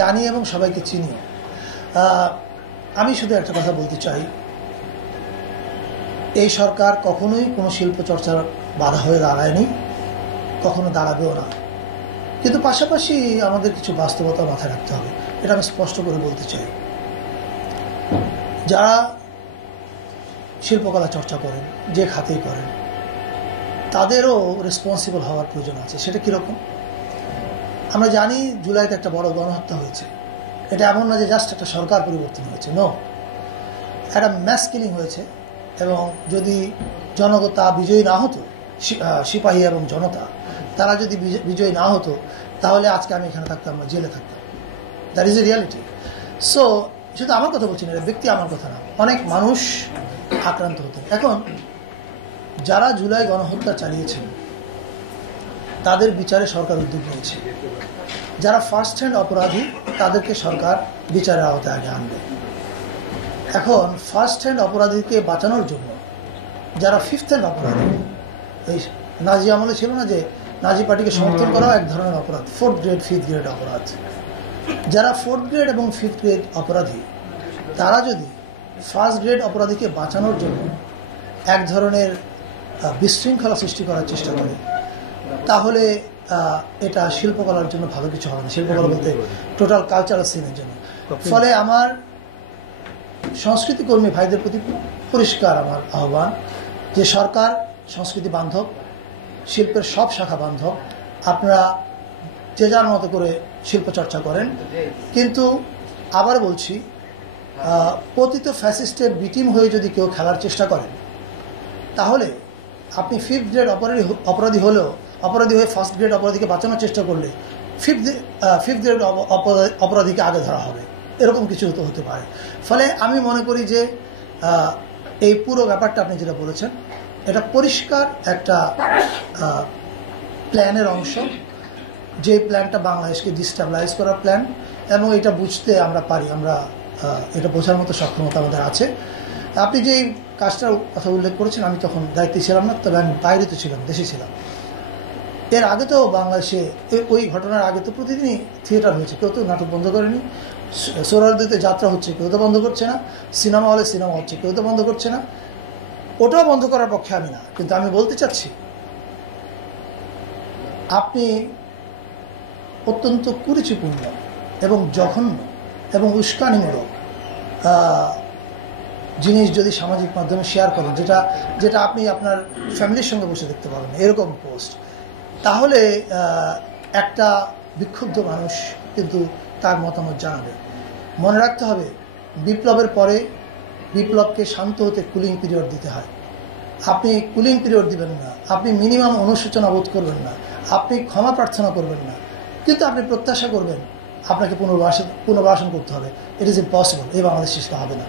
জানি এবং সবাইকে চিনি। আমি শুধু একটা কথা বলতে চাই, এই সরকার কখনোই কোনো শিল্প চর্চার বাধা হয়ে দাঁড়ায়নি, কখনো দাঁড়াবেও না। কিন্তু পাশাপাশি আমাদের কিছু বাস্তবতা মাথায় রাখতে হবে, এটা আমি স্পষ্ট করে বলতে চাই। যারা শিল্পকলা চর্চা করেন, যে খাতেই করেন, তাদেরও রেসপন্সিবল হওয়ার প্রয়োজন আছে। সেটা কীরকম? আমরা জানি জুলাইতে একটা বড় গণহত্যা হয়েছে। এটা এমন না যে জাস্ট একটা সরকার পরিবর্তন হয়েছে, নো, একটা ম্যাস কিলিং হয়েছে। এবং যদি জনতা বিজয়ী না হতো, সিপাহী এবং জনতা তারা যদি বিজয়ী না হতো, তাহলে আজকে আমি এখানে থাকতাম না, জেলে থাকতাম। That is a reality. So শুধু আমার কথা বলছি না, এটা ব্যক্তি আমার কথা না, অনেক মানুষ আক্রান্ত হতেন। এখন যারা জুলাই গণহত্যা চালিয়েছেন তাদের বিচারে সরকার উদ্যোগ নিয়েছে। যারা ফার্স্ট হ্যান্ড অপরাধী তাদেরকে সরকার বিচারের আওতায় আগে আনবে। এখন ফার্স্ট হ্যান্ড অপরাধীকে বাঁচানোর জন্য যারা ফিফথ হ্যান্ড অপরাধী, এই নাজি আমলে ছিল না যে নাজি পার্টিকে সমর্থন করাও এক ধরনের অপরাধ, ফোর্থ গ্রেড ফিফথ গ্রেড অপরাধ। যারা ফোর্থ গ্রেড এবং ফিফথ গ্রেড অপরাধী, তারা যদি ফার্স্ট গ্রেড অপরাধীকে বাঁচানোর জন্য এক ধরনের বিশৃঙ্খলা সৃষ্টি করার চেষ্টা করে, তাহলে এটা শিল্পকলার জন্য ভালো কিছু হবে না। শিল্পকলা বলতে টোটাল কালচারাল সিনের জন্য। ফলে আমার সংস্কৃতি কর্মী ভাইদের প্রতি পরিষ্কার আমার আহ্বান যে সরকার সংস্কৃতি বান্ধব, শিল্পের সব শাখা বান্ধব, আপনারা যে যার মতো করে শিল্প চর্চা করেন। কিন্তু আবার বলছি, পতিত ফ্যাসিস্টের বিটিম হয়ে যদি কেউ খেলার চেষ্টা করেন, তাহলে আপনি ফিফথ গ্রেড অপরাধী হয়ে ফার্স্ট গ্রেড অপরাধীকে বাঁচানোর চেষ্টা করলে ফিফথ গ্রেড অপরাধীকে আগে ধরা হবে, এরকম কিছু হতে পারে। ফলে আমি মনে করি যে এই পুরো ব্যাপারটা আপনি যেটা বলেছেন, এটা পরিষ্কার একটা প্ল্যানের অংশ, যে প্ল্যানটা বাংলাদেশকে ডিস্টেবিলাইজ করার প্ল্যান। এবং এটা বুঝতে আমরা পারি, আমরা এটা বোঝার মতো সক্ষমতা আমাদের আছে। আপনি যে কাজটার কথা উল্লেখ করেছেন, আমি তখন দায়িত্বে ছিলাম না, তবে আমি বাইরে তো ছিলাম, দেশে ছিলাম। এর আগে তো বাংলাদেশে ওই ঘটনার আগে তো প্রতিদিনই থিয়েটার হয়েছে, কেউ তো নাটক বন্ধ করেনি। সোহরাওয়ার্দীতে যাত্রা হচ্ছে, কেউ তো বন্ধ করছে না। সিনেমা হলে সিনেমা হচ্ছে, কেউ তো বন্ধ করছে না। ওটাও বন্ধ করার পক্ষে আমি না। কিন্তু আমি বলতে চাচ্ছি, আপনি অত্যন্ত কুরুচিপূর্ণ এবং জঘন্য এবং উস্কানিমূলক জিনিস যদি সামাজিক মাধ্যমে শেয়ার করেন, যেটা আপনি আপনার ফ্যামিলির সঙ্গে বসে দেখতে পাবেন, এরকম পোস্ট, তাহলে একটা বিক্ষুব্ধ মানুষ কিন্তু তার মতামত জানাবে। মনে রাখতে হবে, বিপ্লবের পরে বিপ্লবকে শান্ত হতে কুলিং পিরিয়ড দিতে হয়। আপনি কুলিং পিরিয়ড দিবেন না, আপনি মিনিমাম অনুশোচনা বোধ করবেন না, আপনি ক্ষমা প্রার্থনা করবেন না, কিন্তু আপনি প্রত্যাশা করবেন আপনাকে পুনর্বাসন করতে হবে। It is impossible. এই বাংলাদেশ চেষ্টা হবে না।